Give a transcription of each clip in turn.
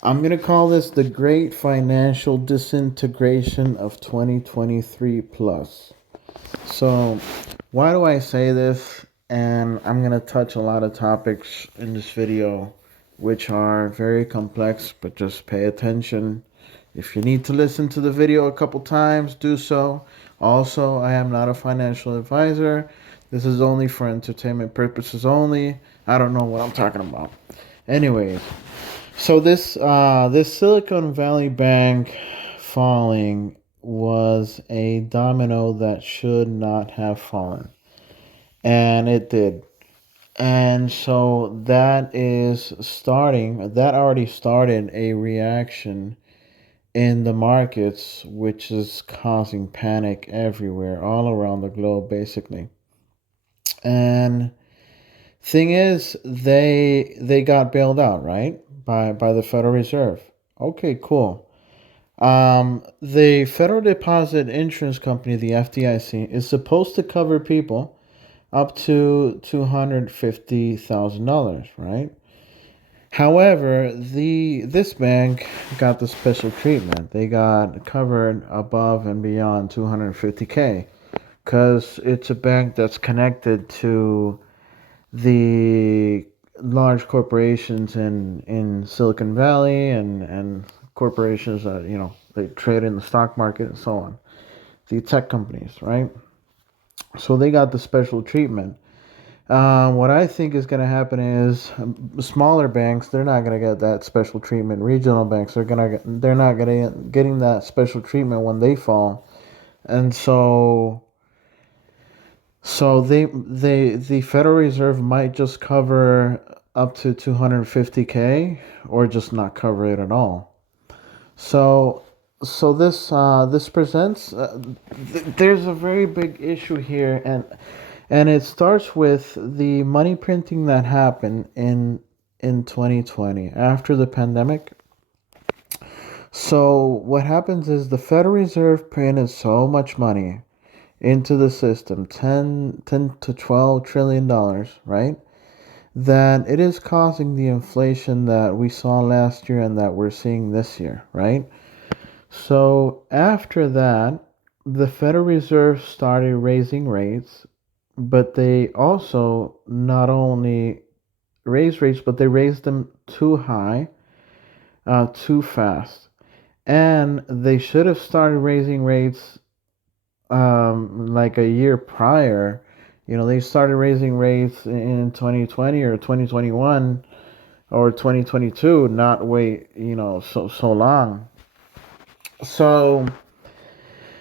I'm going to call this the Great Financial Disintegration of 2023 plus. So, why do I say this? And I'm going to touch a lot of topics in this video, which are very complex, but just pay attention. If you need to listen to the video a couple times, do so. Also, I am not a financial advisor. This is only for entertainment purposes only. I don't know what I'm talking about. Anyways, so this Silicon Valley Bank falling was a domino that should not have fallen, and it did. And so that already started a reaction in the markets, which is causing panic everywhere, all around the globe, basically. And thing is, they got bailed out, right? By the Federal Reserve. Okay, cool. The Federal Deposit Insurance Company, the FDIC, is supposed to cover people up to $250,000, right? However, the this bank got the special treatment. They got covered above and beyond 250K because it's a bank that's connected to the large corporations in Silicon Valley and corporations that they trade in the stock market and so on. The tech companies, right? So they got the special treatment. What I think is going to happen is smaller banks they're not going to get that special treatment. Regional banks they're not going to getting that special treatment when they fall, and so the Federal Reserve might just cover up to 250K or just not cover it at all. So this presents there's a very big issue here, and it starts with the money printing that happened in 2020 after the pandemic. So what happens is the Federal Reserve printed so much money into the system, 10 to 12 trillion dollars, right? That it is causing the inflation that we saw last year and that we're seeing this year, right? So after that, the Federal Reserve started raising rates, but they also not only raised rates, but they raised them too high, too fast. And they should have started raising rates like a year prior. They started raising rates in 2020 or 2021 or 2022, not wait, so long. So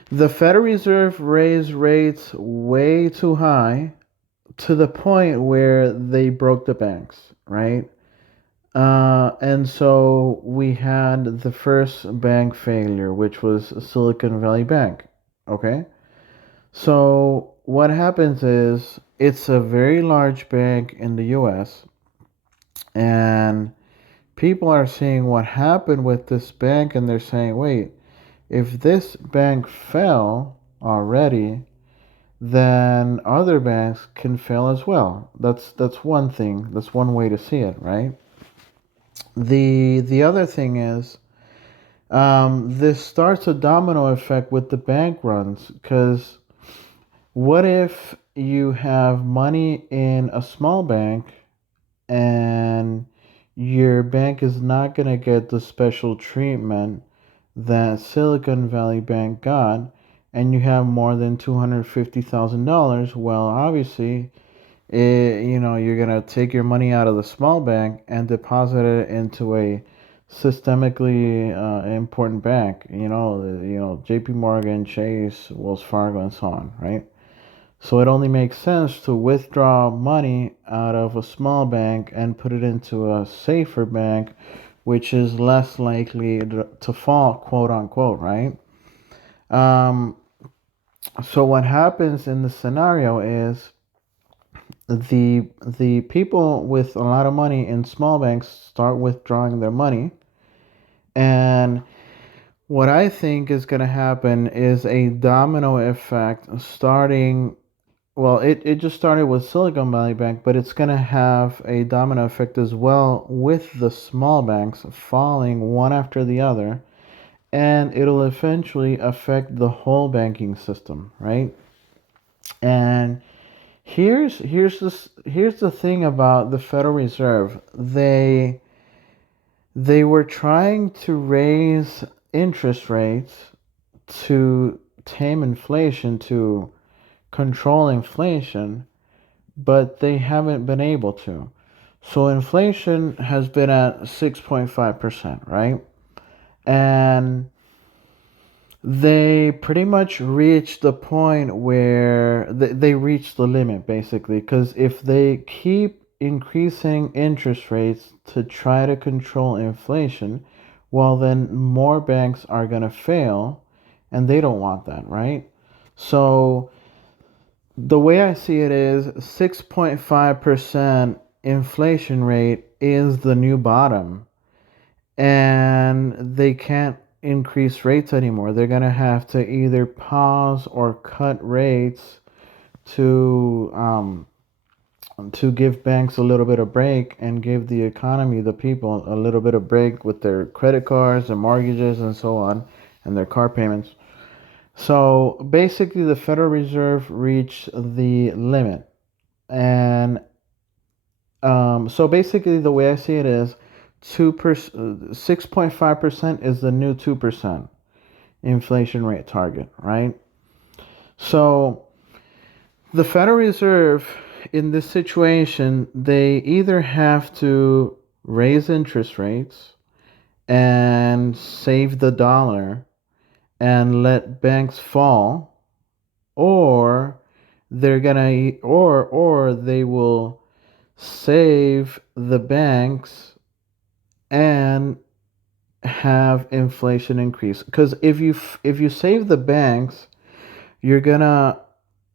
the Federal Reserve raised rates way too high to the point where they broke the banks, right? And so we had the first bank failure, which was Silicon Valley Bank. Okay. So what happens is it's a very large bank in the US, and people are seeing what happened with this bank and they're saying, wait, if this bank fell already, then other banks can fail as well. That's one thing. That's one way to see it, right? The other thing is this starts a domino effect with the bank runs because what if you have money in a small bank and your bank is not going to get the special treatment that Silicon Valley Bank got, and you have more than $250,000? Well, obviously, you're going to take your money out of the small bank and deposit it into a systemically important bank, JP Morgan, Chase, Wells Fargo, and so on, right? So it only makes sense to withdraw money out of a small bank and put it into a safer bank, which is less likely to fall, quote unquote, right? Um, so what happens in the scenario is the people with a lot of money in small banks start withdrawing their money, and what I think is going to happen is a domino effect starting well, it just started with Silicon Valley Bank, but it's going to have a domino effect as well with the small banks falling one after the other, and it'll eventually affect the whole banking system, right? And here's the thing about the Federal Reserve. They were trying to raise interest rates to tame inflation, to control inflation, but they haven't been able to. So inflation has been at 6.5%, right? And they pretty much reached the point where they reached the limit, basically, because if they keep increasing interest rates to try to control inflation, well, then more banks are going to fail, and they don't want that, right? So the way I see it is 6.5% inflation rate is the new bottom, and they can't increase rates anymore. They're going to have to either pause or cut rates to to give banks a little bit of break and give the economy, the people, a little bit of break with their credit cards and mortgages and so on, and their car payments. So basically, the Federal Reserve reached the limit. And so basically, the way I see it is 6.5% is the new 2% inflation rate target, right? So the Federal Reserve in this situation, they either have to raise interest rates and save the dollar and let banks fall, or or they will save the banks and have inflation increase. Because if you save the banks, you're gonna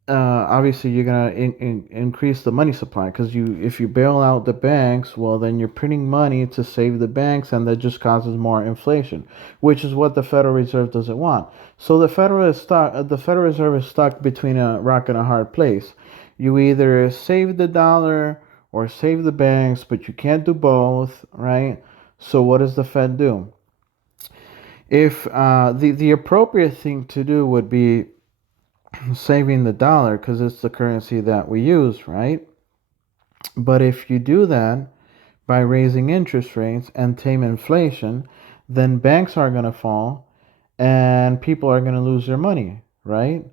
obviously you're gonna increase the money supply. Because if you bail out the banks, well, then you're printing money to save the banks, and that just causes more inflation, which is what the Federal Reserve doesn't want. So the Federal Reserve is stuck between a rock and a hard place. You either save the dollar or save the banks, but you can't do both, right? So what does the Fed do? If the appropriate thing to do would be saving the dollar because it's the currency that we use, right? But if you do that by raising interest rates and tame inflation, then banks are going to fall and people are going to lose their money, right?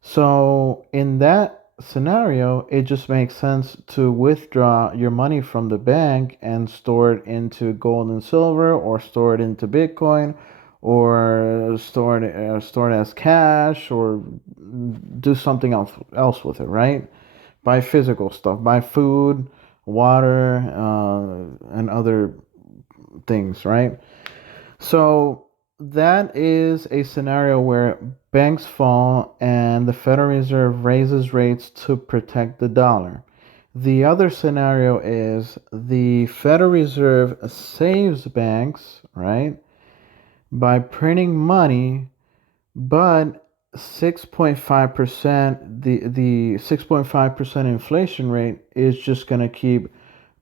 So in that scenario, it just makes sense to withdraw your money from the bank and store it into gold and silver, or store it into Bitcoin, or store it as cash, or do something else with it, right? Buy physical stuff, buy food, water, and other things, right? So that is a scenario where banks fall and the Federal Reserve raises rates to protect the dollar. The other scenario is the Federal Reserve saves banks, right, by printing money, but 6.5%, the 6.5% inflation rate is just going to keep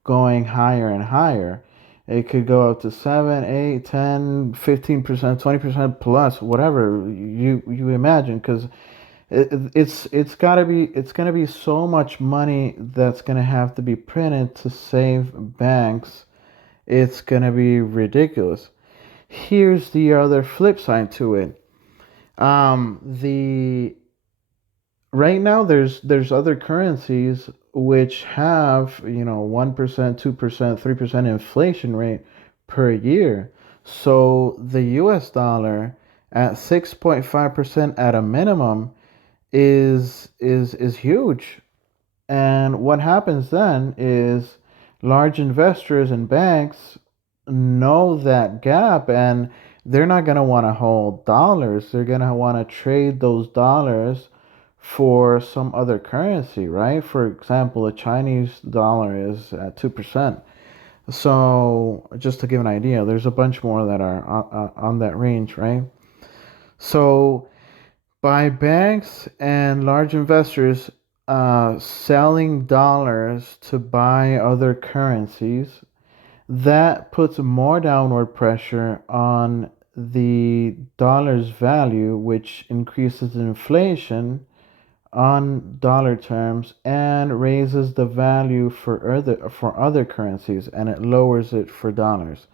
going higher and higher. It could go up to 7, 8, 10, 15%, 20% plus, whatever you imagine, because it's gonna be so much money that's gonna have to be printed to save banks. It's gonna be ridiculous. Here's the other flip side to it. The right now there's other currencies which have 1%, 2%, 3% inflation rate per year. So the US dollar at 6.5% at a minimum is huge. And what happens then is large investors and banks know that gap, and they're not going to want to hold dollars. They're going to want to trade those dollars for some other currency, right? For example, the Chinese dollar is at 2%. So, just to give an idea, there's a bunch more that are on that range, right? So, by banks and large investors selling dollars to buy other currencies, that puts more downward pressure on the dollar's value, which increases inflation on dollar terms and raises the value for other currencies, and it lowers it for dollars.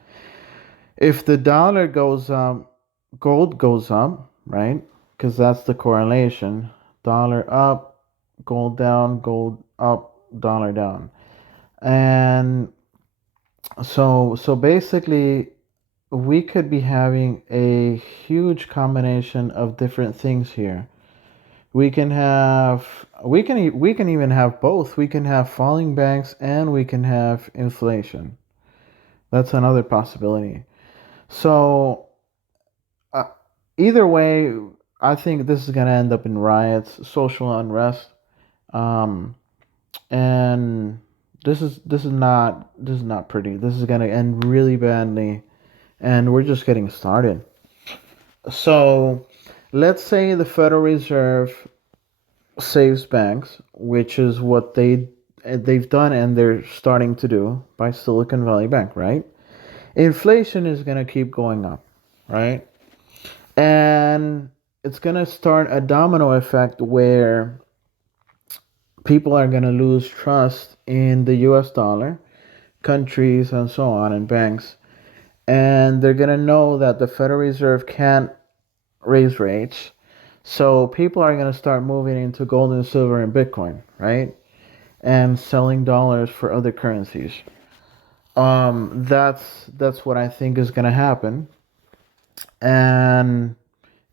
If the dollar goes up, gold goes up, right? Because that's the correlation. Dollar up, gold up, dollar down. And so basically we could be having a huge combination of different things here. We can even have both. We can have falling banks and we can have inflation. That's another possibility. So uh, either way, I think this is going to end up in riots, social unrest, um, and this is not pretty. This is going to end really badly, and we're just getting started. So let's say the Federal Reserve saves banks, which is what they've done and they're starting to do by Silicon Valley Bank, right? Inflation is going to keep going up, right? And it's going to start a domino effect where people are going to lose trust in the US dollar, countries, and so on, and banks. And they're going to know that the Federal Reserve can't raise rates. So people are going to start moving into gold and silver and Bitcoin, right? And selling dollars for other currencies. That's what I think is going to happen. And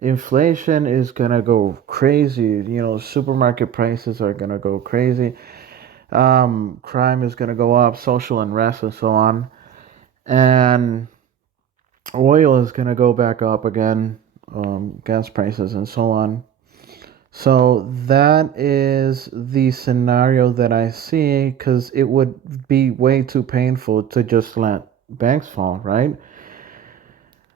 inflation is gonna go crazy. Supermarket prices are gonna go crazy. Crime is gonna go up, social unrest, and so on. And oil is gonna go back up again, gas prices, and so on. So that is the scenario that I see, because it would be way too painful to just let banks fall, right?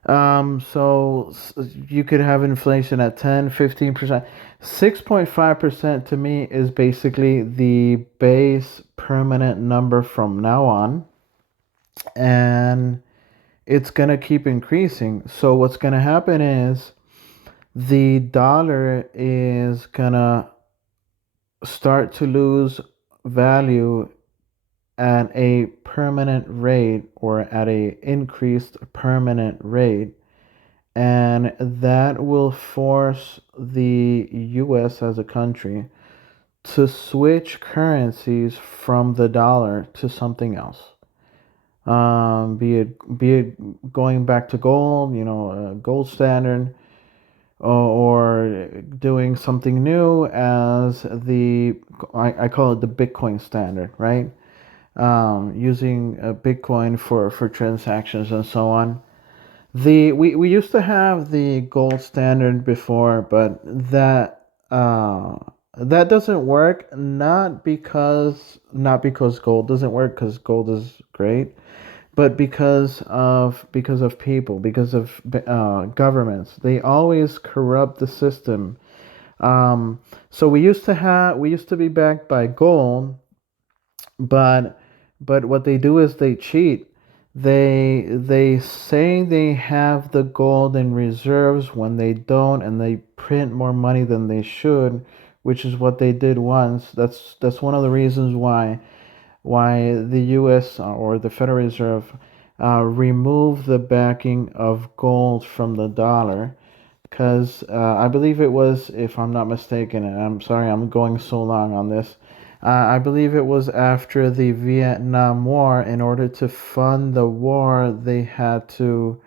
You could have inflation at 10, 15%. 6.5% to me is basically the base permanent number from now on. And it's going to keep increasing. So what's going to happen is the dollar is going to start to lose value at a permanent rate, or at a increased permanent rate, and that will force the US as a country to switch currencies from the dollar to something else. Be it going back to gold, gold standard, or doing something new as I call it the Bitcoin standard, right? Using Bitcoin for transactions and so on. We used to have the gold standard before, but that doesn't work. Not because gold doesn't work, because gold is great, but because of people, because of governments. They always corrupt the system. So we used to be backed by gold, but what they do is they cheat. They say they have the gold in reserves when they don't, and they print more money than they should, which is what they did once. That's one of the reasons why the U.S. or the Federal Reserve removed the backing of gold from the dollar, because I believe it was, if I'm not mistaken, and I'm sorry I'm going so long on this, I believe it was after the Vietnam War. In order to fund the war, they had to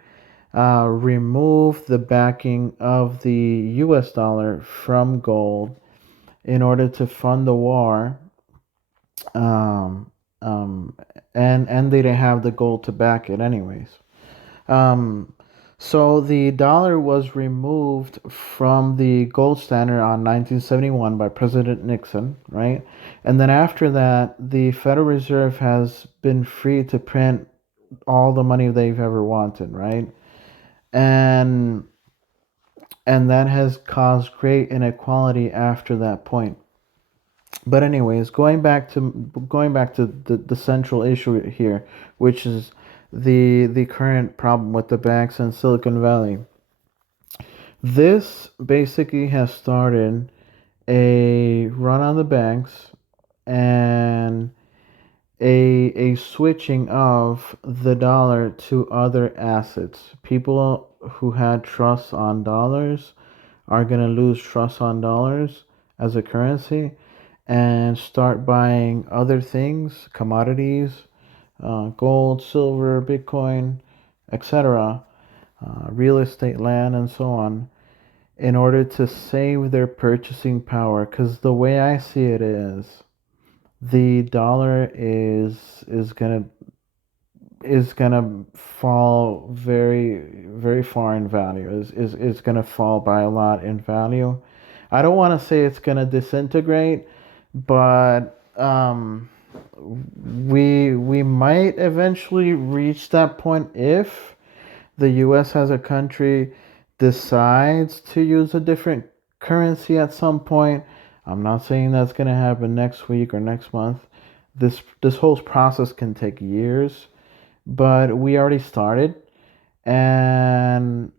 remove the backing of the US dollar from gold in order to fund the war. Um, um, and they didn't have the gold to back it anyways. Um, so the dollar was removed from the gold standard on 1971 by President Nixon, right? And then after that, the Federal Reserve has been free to print all the money they've ever wanted, right? And and that has caused great inequality after that point. But anyways, going back to the central issue here, which is the current problem with the banks in Silicon Valley. This basically has started a run on the banks and a switching of the dollar to other assets. People who had trust on dollars are going to lose trust on dollars as a currency and start buying other things, commodities, gold, silver, Bitcoin, etc., real estate, land, and so on, in order to save their purchasing power. Because the way I see it is, the dollar is gonna fall very far in value. Is gonna fall by a lot in value. I don't want to say it's gonna disintegrate, but we might eventually reach that point if the US as a country decides to use a different currency at some point. I'm not saying that's going to happen next week or next month. This whole process can take years, but we already started, and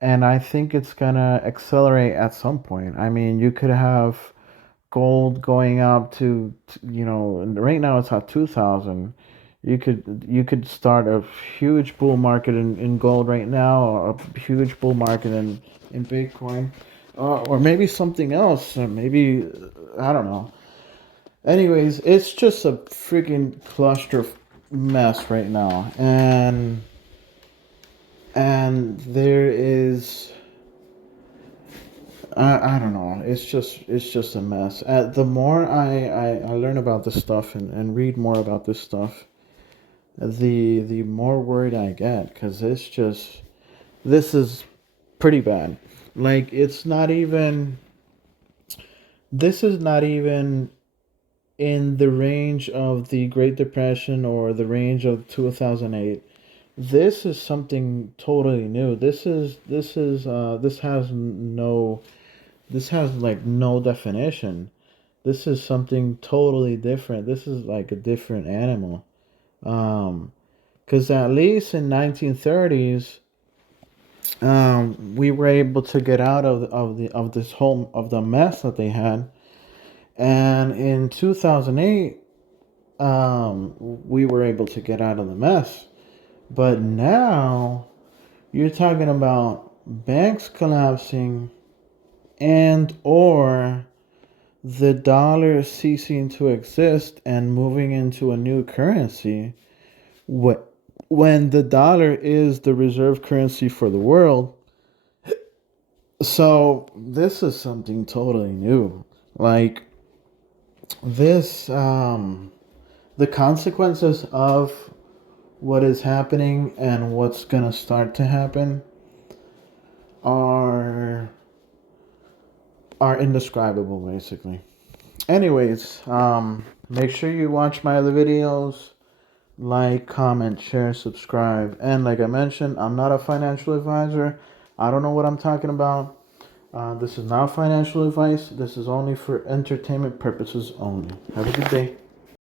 I think it's going to accelerate at some point. I mean, you could have gold going up to right now it's at 2000. You could start a huge bull market in gold right now, or a huge bull market in Bitcoin, or maybe something else, or maybe I don't know. Anyways, it's just a freaking cluster mess right now, and there is I don't know. It's just a mess. The more I learn about this stuff and read more about this stuff, the more worried I get, because this is pretty bad. Like, this is not even in the range of the Great Depression or the range of 2008. This is something totally new. This has like no definition. This is something totally different. This is like a different animal. Because at least in 1930s, we were able to get out of this whole of the mess that they had, and in 2008, we were able to get out of the mess. But now you're talking about banks collapsing and or the dollar ceasing to exist and moving into a new currency, when the dollar is the reserve currency for the world. So this is something totally new. Like, this the consequences of what is happening and what's gonna start to happen are indescribable, basically. Anyways, make sure you watch my other videos. Like, comment, share, subscribe. And like I mentioned, I'm not a financial advisor. I don't know what I'm talking about. This is not financial advice. This is only for entertainment purposes only. Have a good day.